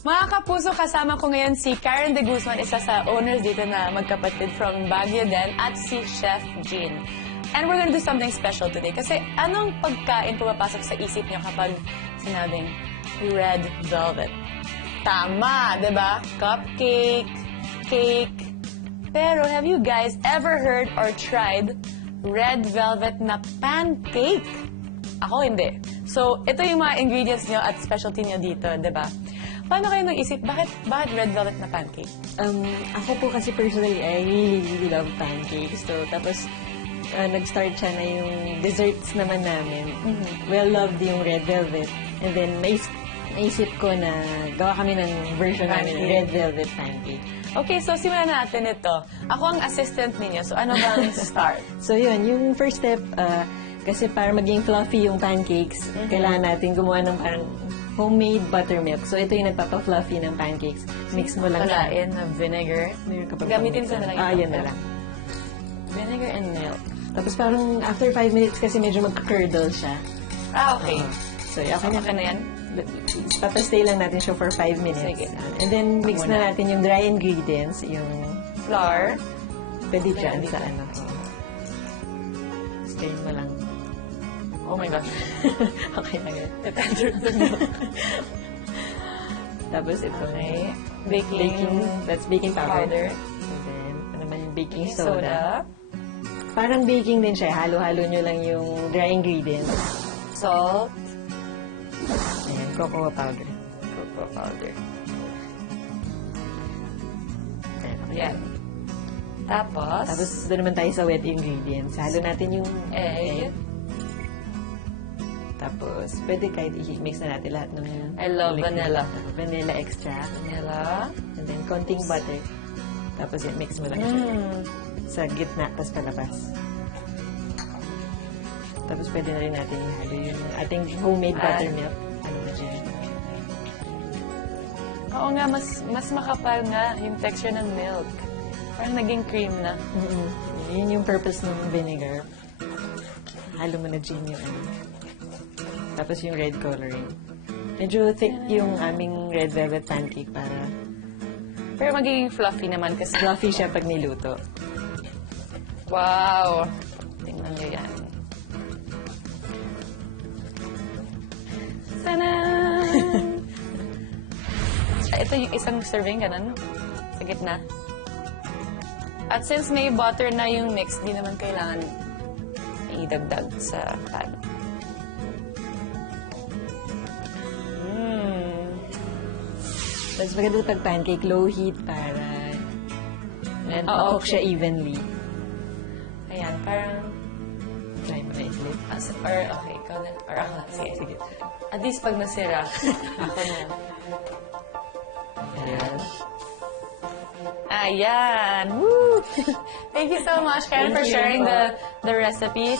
Mga kapuso, kasama ko ngayon si Karen De Guzman, isa sa owners dito na magkapatid from Baguio din, at si Chef Jean. And we're gonna do something special today. Kasi anong pagkain pumapasok sa isip niyo kapag sinabing red velvet? Tama, di ba? Cupcake, cake. Pero have you guys ever heard or tried red velvet na pancake? Ako hindi. So, ito yung mga ingredients niyo at specialty niyo dito, di ba? Paano kayo nag-isip? Bakit red velvet na pancake? Ako po kasi personally, I really love pancakes. So, tapos, nag-start siya na yung desserts naman namin. Well-loved yung red velvet. And then, naisip ko na gawa kami ng version namin ng red velvet pancake. Okay, so simulan natin ito. Ako ang assistant ninyo. So, ano bang start? So, yun. Yung first step, kasi para maging fluffy yung pancakes, kailangan natin gumawa ng parang homemade buttermilk. So, ito yung nagpapa-fluffy ng pancakes. Mix mo lang siya. Palain na vinegar. Gamitin ko na lang ito. Yun na lang. Vinegar and milk. Tapos parang after 5 minutes kasi medyo magka-curdle siya. Okay. So, okay na yan? Papastay lang natin siya for 5 minutes. Sige. And then, mix na natin yung dry ingredients, yung Flour. pwede dyan sa ano. Stain mo lang. Oh my gosh. Okay na yan. The milk. Tapos ito. Okay. Baking. That's baking powder. Powder. And then, ano naman yung baking Soda. soda. Parang baking din siya. Halo-halo nyo lang yung dry ingredients. Salt. Ayan, cocoa powder. Cocoa powder. Ayan, okay. Yan. Tapos doon naman tayo sa wet ingredients. Halo natin yung egg. Tapos, pwede kahit i-mix na natin lahat ng I love vanilla. Vanilla extract. Vanilla. And then, konting butter. Tapos, yan, mix mo lang siya. Sa gitna, tapos palabas. Tapos, pwede na rin natin ihalo yung ating homemade buttermilk. Ano ba dyan? Oo nga, mas makapal nga yung texture ng milk. Parang naging cream na. Yun yung purpose ng vinegar. Halo mo na dyan yung ano. Tapos yung red coloring. Medyo thick yung aming red velvet pancake para Pero magiging fluffy naman kasi. fluffy siya pag niluto. Wow! Tingnan nyo yan. Tanan! Ito yung isang serving, ganun. Sa gitna. At since may butter na yung mix, di naman kailangan idagdag sa pan. Tapos maganda pag pancake, low heat para ma-cook siya evenly. Ayan, parang... Try mo na i-flip. Or, okay, ikaw na. Or ako na. Sige. Sige. At least pag nasira, ako na. Ayan. Ayan! Woo! Thank you so much, Karen, for sharing the recipe.